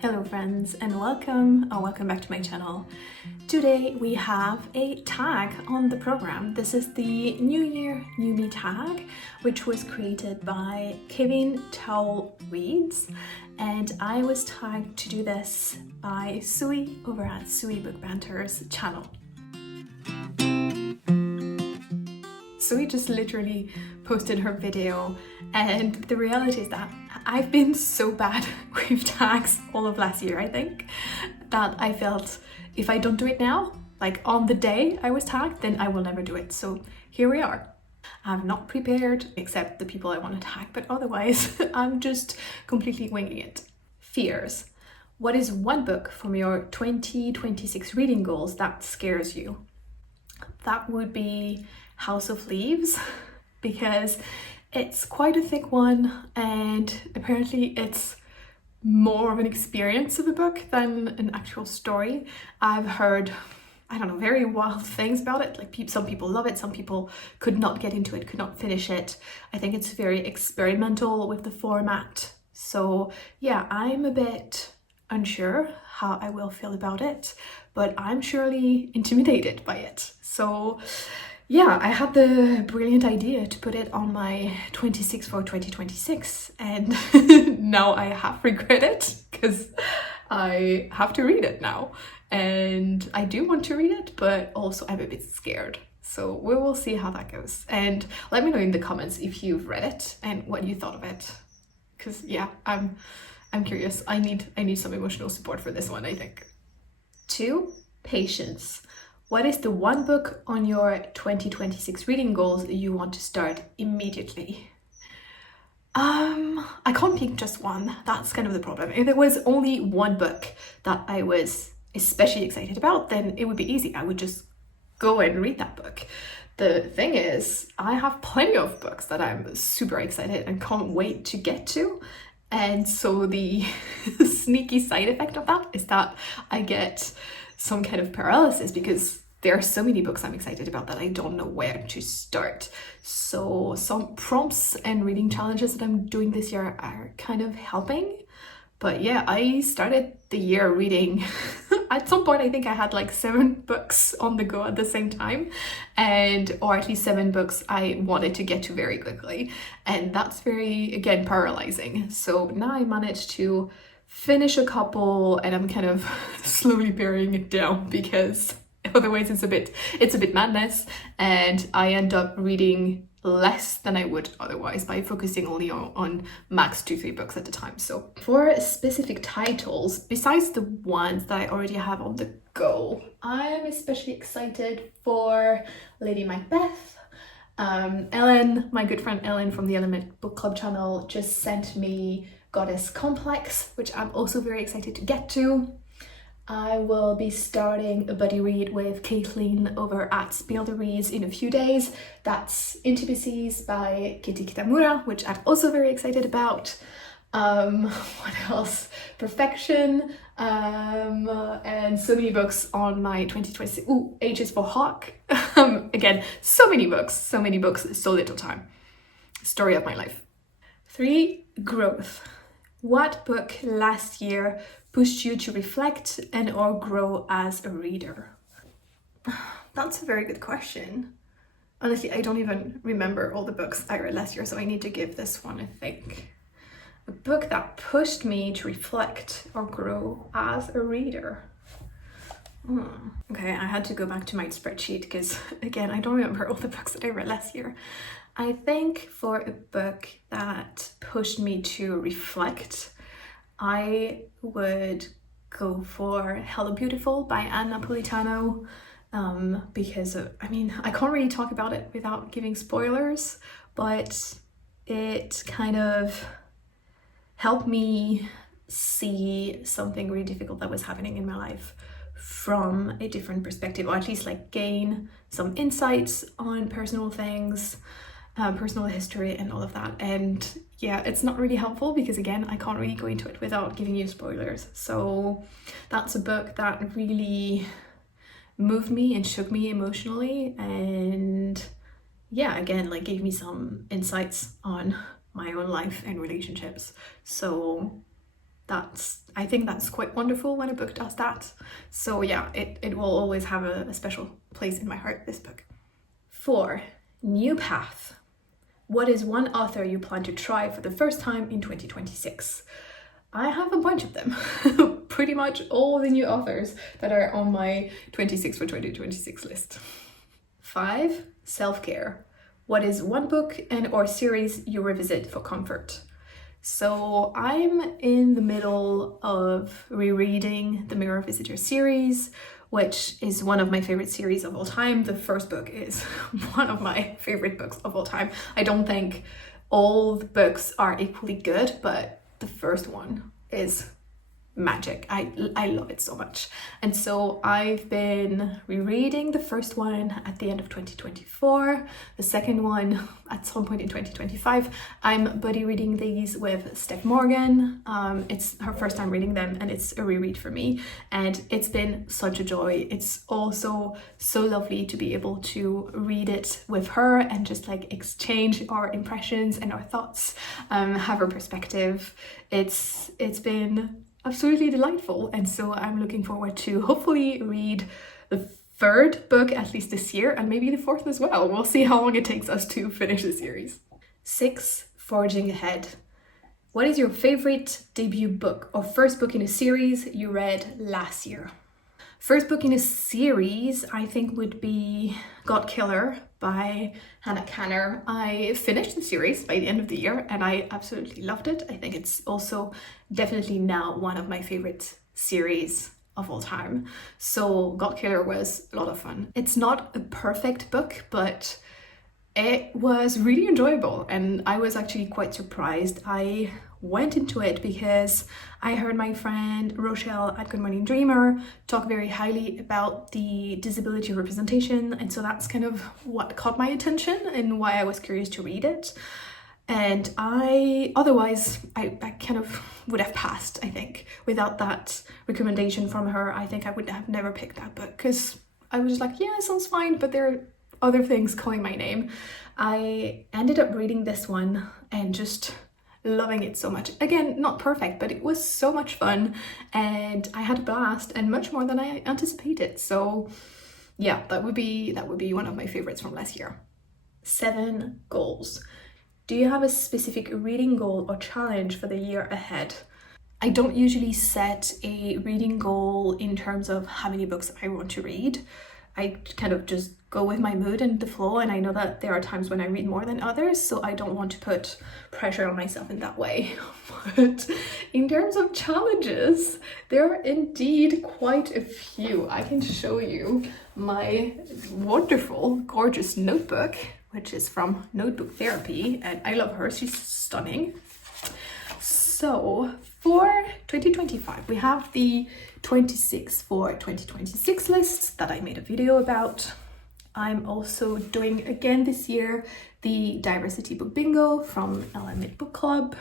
Hello friends and welcome back to my channel. Today we have a tag on the program. This is the New Year New Me tag, which was created by Kevin Towell Reads, and I was tagged to do this by Sui over at Sui Book Banter's channel. Sui just literally posted her video, and the reality is that I've been so bad with tags all of last year, I think, that I felt if I don't do it now, like on the day I was tagged, then I will never do it. So here we are. I'm not prepared except the people I want to tag, but otherwise I'm just completely winging it. Fears. What is one book from your 2026 reading goals that scares you? That would be House of Leaves, because it's quite a thick one and apparently it's more of an experience of a book than an actual story. I've heard, I don't know, very wild things about it. Like some people love it, some people could not get into it, could not finish it. I think it's very experimental with the format. So yeah, I'm a bit unsure how I will feel about it, but I'm surely intimidated by it. So yeah, I had the brilliant idea to put it on my 26 for 2026, and now I have regret it because I have to read it now. And I do want to read it, but also I'm a bit scared. So we will see how that goes. And let me know in the comments if you've read it and what you thought of it. Because yeah, I'm curious. I need some emotional support for this one, I think. 2, patience. What is the one book on your 2026 reading goals you want to start immediately? I can't pick just one. That's kind of the problem. If there was only one book that I was especially excited about, then it would be easy. I would just go and read that book. The thing is, I have plenty of books that I'm super excited and can't wait to get to. And so the sneaky side effect of that is that I get some kind of paralysis because there are so many books I'm excited about that I don't know where to start. So some prompts and reading challenges that I'm doing this year are kind of helping. But yeah, I started the year reading. At some point I think I had like 7 books on the go at the same time, or at least 7 books I wanted to get to very quickly, and that's very, again, paralyzing. So now I managed to finish a couple and I'm kind of slowly burying it down because otherwise it's a bit madness, and I end up reading less than I would otherwise by focusing only on max 2-3 books at a time. So for specific titles, besides the ones that I already have on the go, I'm especially excited for Lady Macbeth. Ellen, my good friend Ellen from the Element Book Club channel, just sent me Goddess Complex, which I'm also very excited to get to. I will be starting a buddy read with Caitlin over at Spill the Reads in a few days. That's Intimacies by Kitty Kitamura, which I'm also very excited about. What else? Perfection, and so many books on my 2020. Ooh, Ages for Hawk. Again, so many books, so little time. Story of my life. 3, growth. What book last year pushed you to reflect and or grow as a reader? That's a very good question. Honestly, I don't even remember all the books I read last year, so I need to give this one a think. A book that pushed me to reflect or grow as a reader. Okay, I had to go back to my spreadsheet because, again, I don't remember all the books that I read last year. I think for a book that pushed me to reflect, I would go for Hello Beautiful by Ann Napolitano, because I can't really talk about it without giving spoilers, but it kind of helped me see something really difficult that was happening in my life from a different perspective, or at least like gain some insights on personal things, personal history and all of that. And yeah, it's not really helpful because, again, I can't really go into it without giving you spoilers. So that's a book that really moved me and shook me emotionally, and yeah, again, like gave me some insights on my own life and relationships. So I think that's quite wonderful when a book does that. So yeah, it will always have a special place in my heart, this book. 4. New path. What is one author you plan to try for the first time in 2026? I have a bunch of them. Pretty much all the new authors that are on my 26 for 2026 list. 5. Self-care. What is one book and or series you revisit for comfort? So I'm in the middle of rereading the Mirror Visitor series, which is one of my favorite series of all time. The first book is one of my favorite books of all time. I don't think all the books are equally good, but the first one is magic. I love it so much. And so I've been rereading the first one at the end of 2024, the second one at some point in 2025. I'm buddy reading these with Steph Morgan. It's her first time reading them and it's a reread for me, and it's been such a joy. It's also so lovely to be able to read it with her and just like exchange our impressions and our thoughts, have her perspective. It's been absolutely delightful, and so I'm looking forward to hopefully read the third book at least this year, and maybe the fourth as well. We'll see how long it takes us to finish the series. 6. Forging ahead. What is your favorite debut book or first book in a series you read last year? First book in a series I think would be God Killer by Hannah Kanner. I finished the series by the end of the year and I absolutely loved it. I think it's also definitely now one of my favorite series of all time. So God Killer was a lot of fun. It's not a perfect book, but it was really enjoyable and I was actually quite surprised. I went into it because I heard my friend Rochelle at Good Morning Dreamer talk very highly about the disability representation, and so that's kind of what caught my attention and why I was curious to read it. And otherwise I kind of would have passed, I think. Without that recommendation from her, I think I would have never picked that book because I was just like, yeah, it sounds fine, but there are other things calling my name. I ended up reading this one and just loving it so much. Again, not perfect, but it was so much fun and I had a blast, and much more than I anticipated. So yeah, that would be one of my favorites from last year. 7. Goals. Do you have a specific reading goal or challenge for the year ahead? I don't usually set a reading goal in terms of how many books I want to read. I kind of just go with my mood and the flow, and I know that there are times when I read more than others, so I don't want to put pressure on myself in that way. But in terms of challenges, there are indeed quite a few. I can show you my wonderful, gorgeous notebook, which is from Notebook Therapy, and I love her, she's stunning. So for 2025, we have the 26 for 2026 list that I made a video about. I'm also doing again this year the Diversity Book Bingo from LMIT Book Club.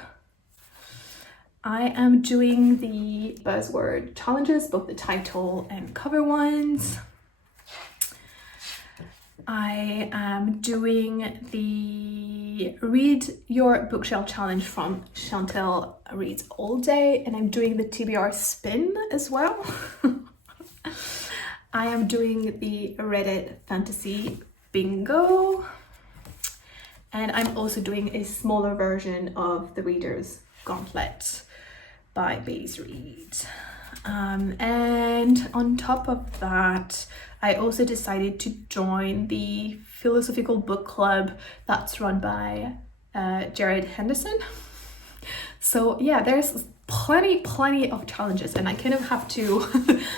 I am doing the buzzword challenges, both the title and cover ones. I am doing the Read Your Bookshelf Challenge from Chantel Reads All Day, and I'm doing the TBR Spin as well. I am doing the Reddit Fantasy Bingo, and I'm also doing a smaller version of the Reader's Gauntlet by Baze Reed. And on top of that, I also decided to join the philosophical book club that's run by Jared Henderson. So yeah, there's plenty of challenges, and I kind of have to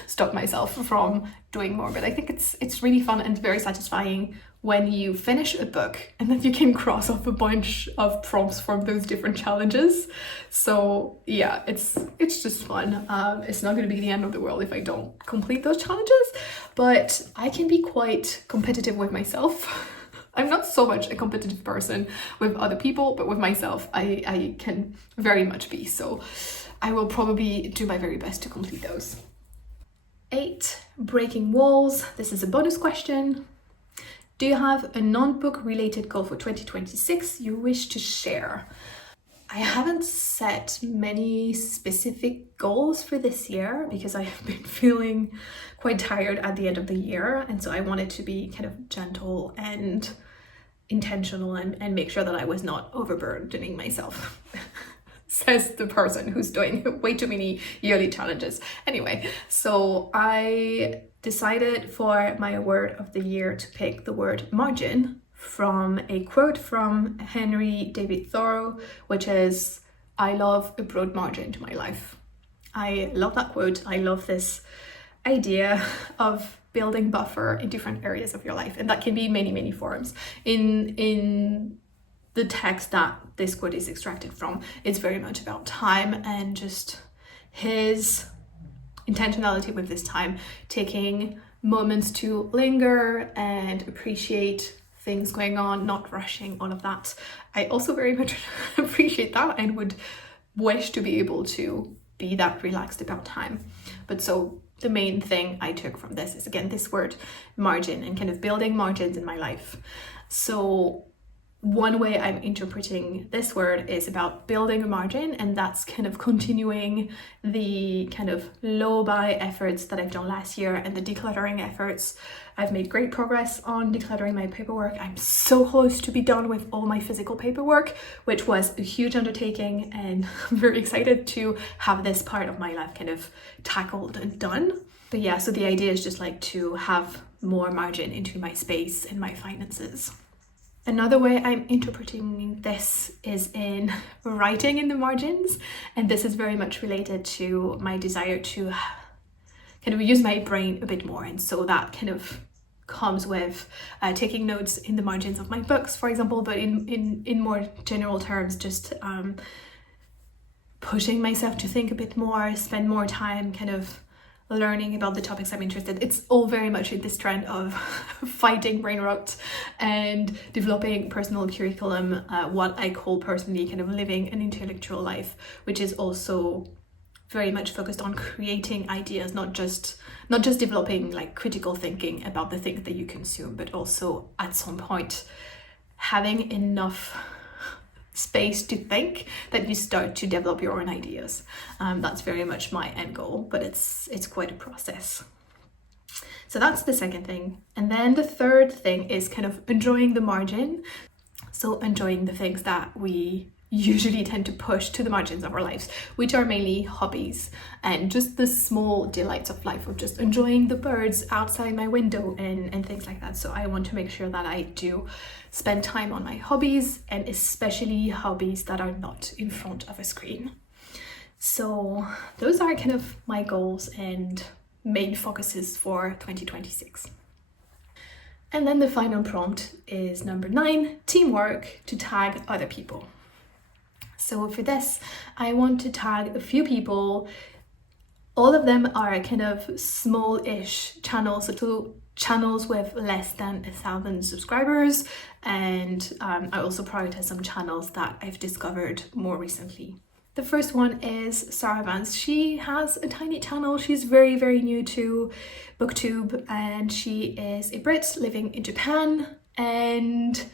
stop myself from doing more, but I think it's really fun and very satisfying when you finish a book and then you can cross off a bunch of prompts from those different challenges. So yeah, it's just fun. It's not going to be the end of the world if I don't complete those challenges, but I can be quite competitive with myself. I'm not so much a competitive person with other people, but with myself I can very much be, so I will probably do my very best to complete those. 8. Breaking walls. This is a bonus question. Do you have a non-book related goal for 2026 you wish to share? I haven't set many specific goals for this year because I have been feeling quite tired at the end of the year, and so I wanted to be kind of gentle and intentional and make sure that I was not overburdening myself. Says the person who's doing way too many yearly challenges. Anyway, so I decided for my word of the year to pick the word margin from a quote from Henry David Thoreau, which is, "I love a broad margin to my life." I love that quote. I love this idea of building buffer in different areas of your life, and that can be many forms. In the text that this quote is extracted from, it's very much about time and just his intentionality with this time, taking moments to linger and appreciate things going on, not rushing, all of that. I also very much appreciate that and would wish to be able to be that relaxed about time. But so the main thing I took from this is, again, this word margin and kind of building margins in my life. So one way I'm interpreting this word is about building a margin, and that's kind of continuing the kind of low buy efforts that I've done last year and the decluttering efforts. I've made great progress on decluttering my paperwork. I'm so close to be done with all my physical paperwork, which was a huge undertaking, and I'm very excited to have this part of my life kind of tackled and done. But yeah, so the idea is just like to have more margin into my space and my finances. Another way I'm interpreting this is in writing in the margins, and this is very much related to my desire to kind of use my brain a bit more, and so that kind of comes with taking notes in the margins of my books, for example, but in more general terms, just pushing myself to think a bit more, spend more time kind of learning about the topics I'm interested in. It's all very much in this trend of fighting brain rot and developing personal curriculum, what I call personally kind of living an intellectual life, which is also very much focused on creating ideas, not just developing like critical thinking about the things that you consume, but also at some point having enough space to think that you start to develop your own ideas. That's very much my end goal, but it's quite a process. So that's the second thing. And then the third thing is kind of enjoying the margin. So enjoying the things that we usually tend to push to the margins of our lives, which are mainly hobbies and just the small delights of life, of just enjoying the birds outside my window and things like that. So I want to make sure that I do spend time on my hobbies, and especially hobbies that are not in front of a screen. So those are kind of my goals and main focuses for 2026. And then the final prompt is number 9, teamwork to tag other people. So for this, I want to tag a few people. All of them are kind of small-ish channels, so channels with less than 1,000 subscribers. And I also prioritize some channels that I've discovered more recently. The first one is Sarah Vance. She has a tiny channel. She's very new to BookTube, and she is a Brit living in Japan, and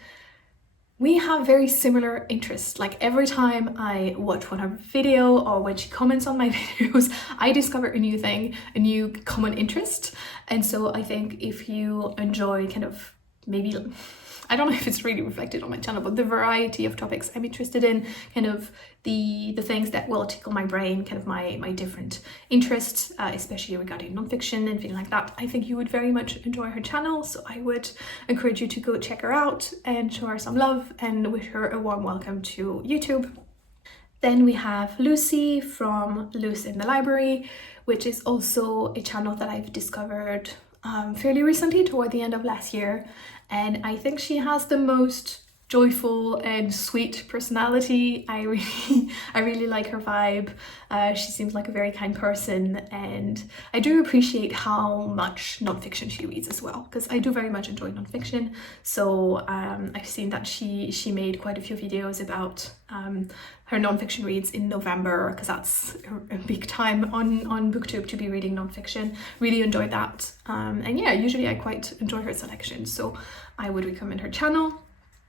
we have very similar interests. Like every time I watch one of her video or when she comments on my videos, I discover a new thing, a new common interest. And so I think if you enjoy kind of maybe, I don't know if it's really reflected on my channel, but the variety of topics I'm interested in, kind of the things that will tickle my brain, kind of my different interests, especially regarding nonfiction and things like that, I think you would very much enjoy her channel. So I would encourage you to go check her out and show her some love and wish her a warm welcome to YouTube. Then we have Lucy from Luce in the Library, which is also a channel that I've discovered fairly recently, toward the end of last year. And I think she has the most joyful and sweet personality. I really like her vibe. She seems like a very kind person, and I do appreciate how much nonfiction she reads as well, because I do very much enjoy nonfiction. So I've seen that she made quite a few videos about her nonfiction reads in November, because that's a big time on BookTube to be reading nonfiction. Really enjoyed that. And yeah, usually I quite enjoy her selection, so I would recommend her channel.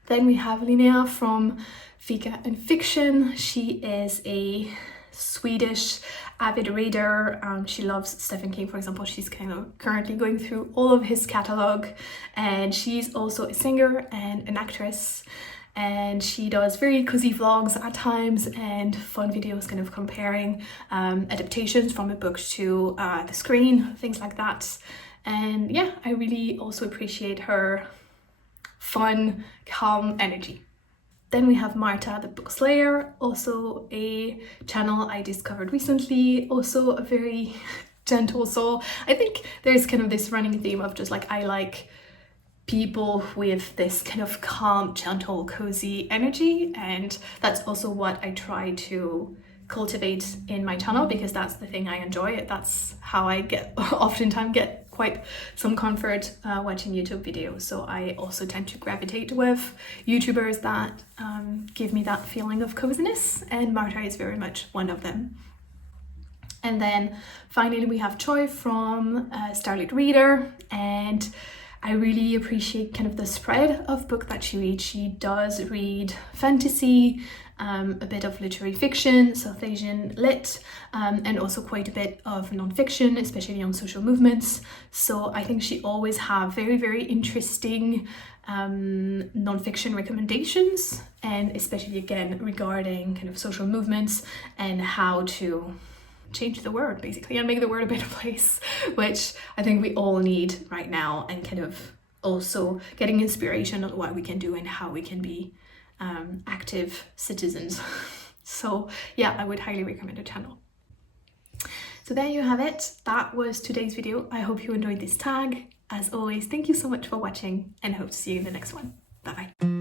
Then we have Linnea from Fika and Fiction. She is a Swedish avid reader. She loves Stephen King, for example. She's kind of currently going through all of his catalogue, and she's also a singer and an actress, and she does very cozy vlogs at times and fun videos kind of comparing adaptations from a book to the screen, things like that. And yeah, I really also appreciate her fun, calm energy. Then we have Marta the Book Slayer, also a channel I discovered recently, also a very gentle soul. I think there's kind of this running theme of just like, I like people with this kind of calm, gentle, cozy energy, and that's also what I try to cultivate in my channel, because that's the thing I enjoy. That's how I oftentimes get quite some comfort watching YouTube videos. So I also tend to gravitate with YouTubers that give me that feeling of coziness, and Marta is very much one of them. And then finally we have Choi from Starlit Reader, and I really appreciate kind of the spread of book that she reads. She does read fantasy, a bit of literary fiction, South Asian lit, and also quite a bit of non-fiction, especially on social movements. So I think she always have very, very interesting non-fiction recommendations, and especially again regarding kind of social movements and how to change the world basically and make the world a better place, which I think we all need right now, and kind of also getting inspiration on what we can do and how we can be active citizens. So yeah, I would highly recommend the channel. So there you have it. That was today's video. I hope you enjoyed this tag. As always, thank you so much for watching, and I hope to see you in the next one. Bye bye.